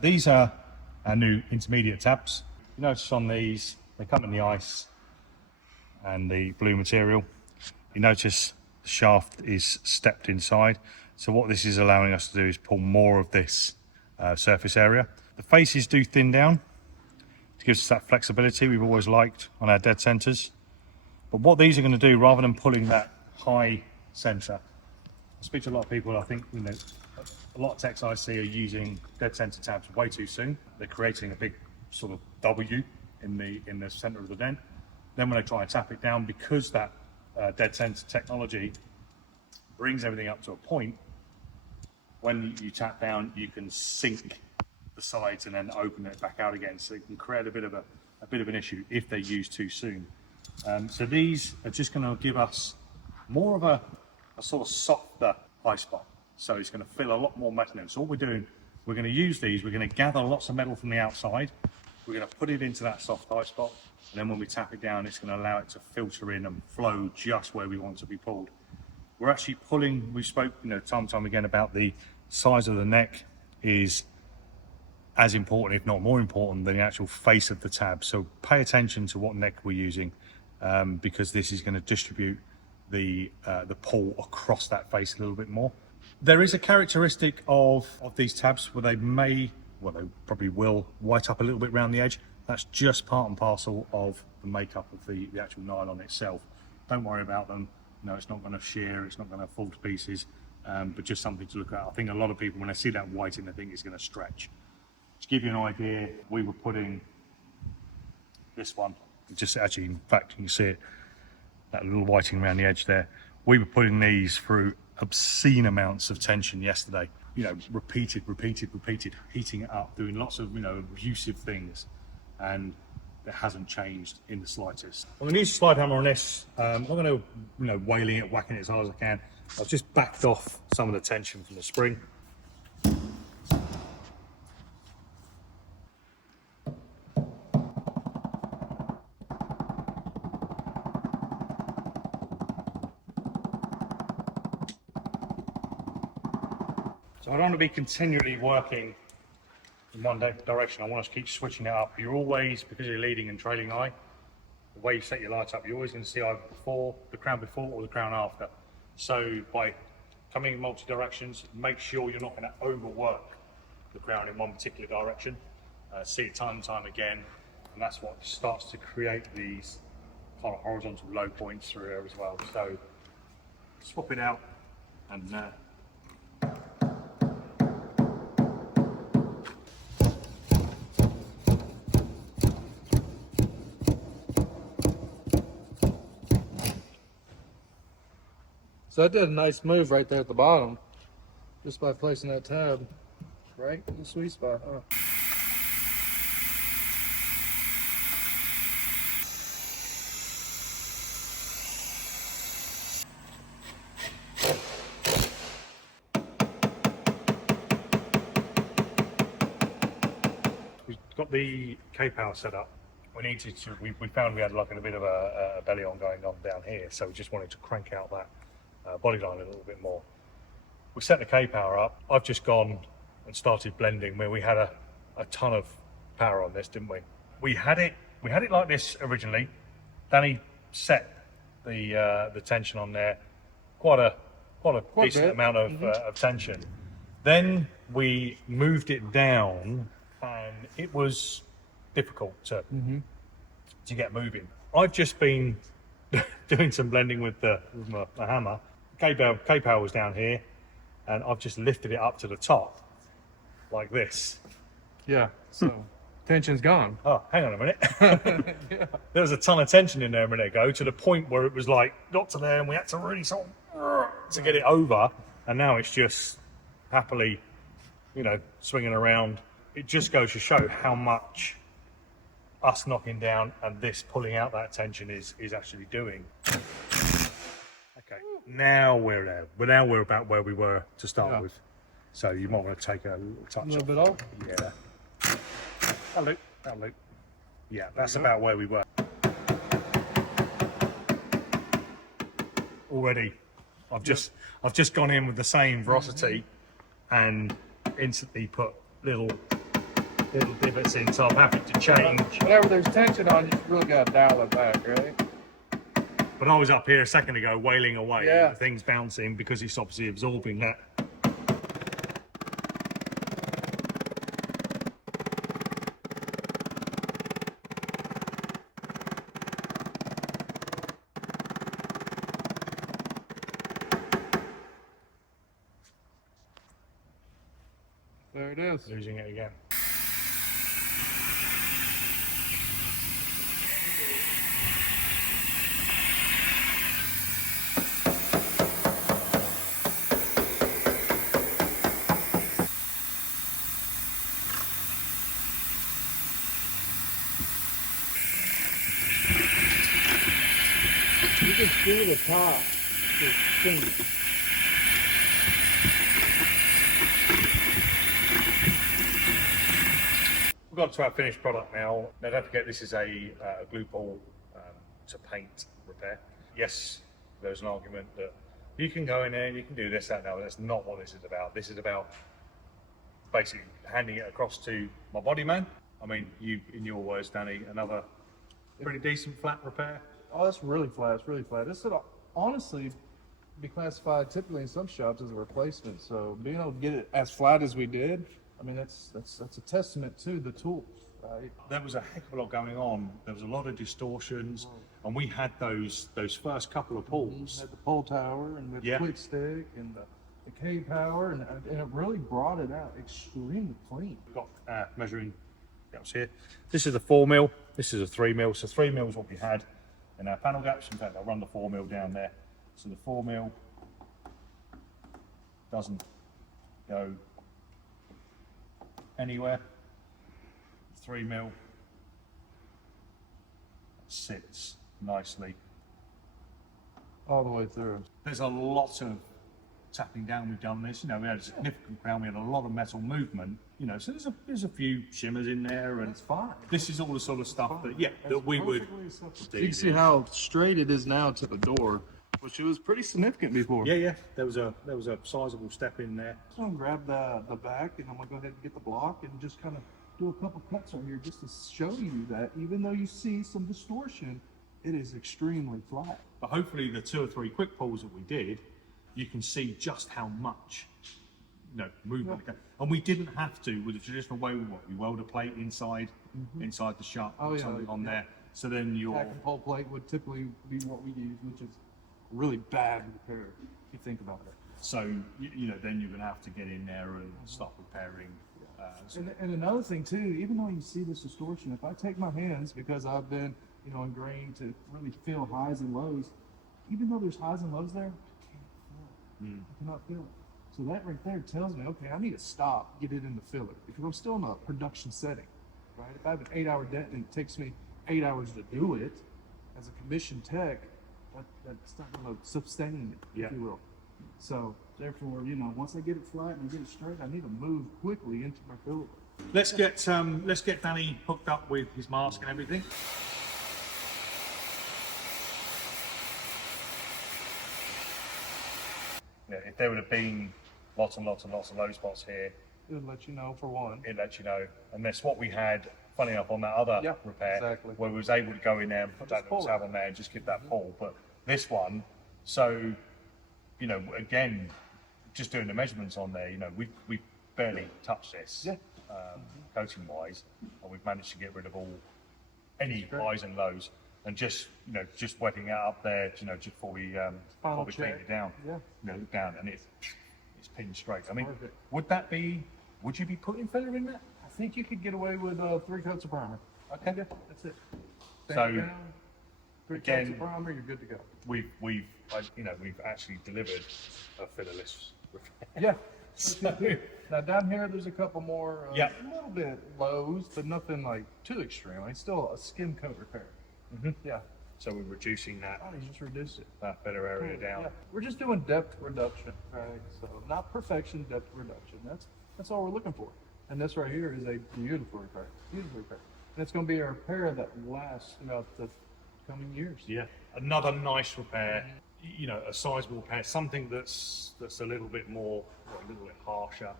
These are our new intermediate tabs. You notice on these, they come in the ice and the blue material. You notice the shaft is stepped inside. So what this is allowing us to do is pull more of this surface area. The faces do thin down to give us that flexibility we've always liked on our dead centers. But what these are going to do, rather than pulling that high center, I speak to a lot of people, I think, a lot of techs I see are using dead center tabs way too soon. They're creating a big sort of W in the center of the dent. Then when they try and tap it down, because that dead center technology brings everything up to a point, when you tap down, you can sink the sides and then open it back out again. So it can create a bit of an issue if they're used too soon. So these are just going to give us more of a sort of softer high spot. So it's going to fill a lot more metal in. So what we're doing, we're going to use these, we're going to gather lots of metal from the outside, we're going to put it into that soft high spot, and then when we tap it down, it's going to allow it to filter in and flow just where we want it to be pulled. We're actually pulling, we spoke time and time again about the size of the neck is as important, if not more important, than the actual face of the tab. So pay attention to what neck we're using, because this is going to distribute the pull across that face a little bit more. There is a characteristic of these tabs where they probably will white up a little bit around the edge. That's just part and parcel of the makeup of the actual nylon itself. Don't worry about them. No, it's not going to shear, it's not going to fall to pieces, but just something to look at. I think a lot of people, when they see that whiting, they think it's going to stretch. To give you an idea, we were putting this one, just actually, in fact, you can see it, that little whiting around the edge there. We were putting these through obscene amounts of tension yesterday. Repeated, heating it up, doing lots of abusive things, and it hasn't changed in the slightest. I'm going to use a slide hammer on this. I'm not going to whaling it, whacking it as hard as I can. I've just backed off some of the tension from the spring. So I don't want to be continually working in one direction. I want to keep switching it up. You're always, because you're leading and trailing eye, the way you set your lights up, you're always going to see either the crown before or the crown after. So by coming in multi directions, make sure you're not going to overwork the crown in one particular direction. See it time and time again, and that's what starts to create these kind of horizontal low points through here as well. So swap it out and So I did a nice move right there at the bottom, just by placing that tab right in the sweet spot. Huh? we've got the K-Power set up. We found we had like a bit of a belly on going on down here, so we just wanted to crank out that body line a little bit more. We set the K-Power up. I've just gone and started blending where we had a ton of power on this, didn't we? We had it like this originally. Danny set the tension on there, quite a decent amount of tension. Then we moved it down, and it was difficult to get moving. I've just been doing some blending with my hammer. K-Power was down here, and I've just lifted it up to the top like this. Yeah, so tension's gone. Oh, hang on a minute. Yeah. There was a ton of tension in there a minute ago, to the point where it was like got to there and we had to really sort of to get it over, and now it's just happily swinging around. It just goes to show how much us knocking down and this pulling out that tension is actually doing. Okay, now we're there. We're about where we were to start with. So you might want to take a little touch. A little bit off? Yeah. That'll loop. Yeah, that's about where we were. Already, I've just gone in with the same veracity and instantly put little little divots in, so I'm having to change. Whenever there's tension on, you really got to dial it back, right? But I was up here a second ago wailing away, Yeah. the thing's bouncing because it's obviously absorbing that. There it is. Losing it again. You can see the top. We've got to our finished product now. Now don't forget this is a glue ball to paint repair. Yes, there's an argument that you can go in there and you can do this, that, no, that's not what this is about. This is about basically handing it across to my body man. I mean, you, in your words, Danny, another pretty decent flat repair. Oh, that's really flat. It's really flat. This would honestly be classified typically in some shops as a replacement. So being able to get it as flat as we did, I mean, that's a testament to the tools, right? There was a heck of a lot going on. There was a lot of distortions, and we had those first couple of pulls. Had the pull tower and the quick stick and the K power, and it really brought it out extremely clean. We've got measuring gaps here. This is a 4mm. This is a 3mm. So 3mm is what we had in our panel gaps. In fact, I'll run the 4mm down there. So the 4mm doesn't go anywhere. 3mm sits nicely. All the way through. There's a lot of tapping down we've done this. You know, we had a significant crown, we had a lot of metal movement. You know, so there's a few shimmers in there, and That's fine. this is all the sort of stuff that that we would do. You can see how straight it is now to the door, which it was pretty significant before. Yeah. There was a sizable step in there. So I'm gonna grab the back, and I'm gonna go ahead and get the block and just kind of do a couple cuts on here just to show you that even though you see some distortion, it is extremely flat. But hopefully the 2 or 3 quick pulls that we did, you can see just how much movement. And we didn't have to with the traditional way we weld a plate inside the shut, something on there. So then your Tack and pull plate would typically be what we use, which is really bad repair if you think about it. so then you're gonna have to get in there and start repairing. And another thing too, even though you see this distortion, if I take my hands, because I've been, ingrained to really feel highs and lows, even though there's highs and lows there, I cannot feel it. So that right there tells me, okay, I need to stop, get it in the filler, because I'm still in a production setting, right? If I have an 8-hour dent and it takes me 8 hours to do it, as a commission tech, that's not going to sustain it, if you will. So therefore, once I get it flat and I get it straight, I need to move quickly into my filler. Let's get Danny hooked up with his mask and everything. Yeah, if there would have been lots and lots and lots of low spots here, It would let you know, for one. it lets you know. And that's what we had, funny enough, on that other repair, exactly. where we was able to go in there and put that little tab on there and just give that pull. But this one, so, again, just doing the measurements on there, we've barely touched this, coating-wise, and we've managed to get rid of any highs and lows. And just wetting it up there, just before we clean it down, down, and it's pinned straight. I mean, Perfect. would you be putting filler in that? I think you could get away with 3 coats of primer. Okay. Yeah, that's it. So, Down, 3 coats again, of primer, you're good to go. We've actually delivered a fillerless repair. Yeah. So, Now down here, there's a couple more, Yeah. a little bit lows, but nothing like too extreme. It's still a skim coat repair. Yeah. so we're reducing that Oh, you just reduced it. filler area down. Yeah. We're just doing depth reduction, right? So not perfection, depth reduction. That's all we're looking for. And this right here is a beautiful repair. Beautiful repair. And it's going to be a repair that lasts throughout the coming years. Yeah, another nice repair. A sizable repair, something that's a little bit more, a little bit harsher,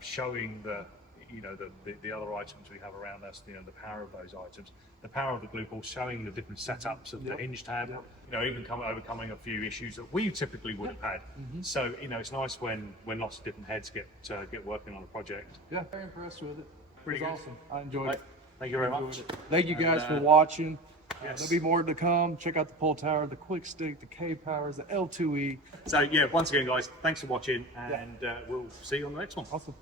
showing that you know, the other items we have around us, you know, the power of those items, the power of the glue ball, showing the different setups of the hinge tab, you know, even overcoming a few issues that we typically would have had. So, you know, it's nice when lots of different heads get working on a project. Yeah, very impressed with it. Pretty It was good. awesome. I enjoyed it. Thank you very much. Thank you guys And, for watching. yes. There'll be more to come. Check out the pull tower, the quick stick, the K powers, the L2E. So yeah, once again, guys, thanks for watching, and we'll see you on the next one. Awesome.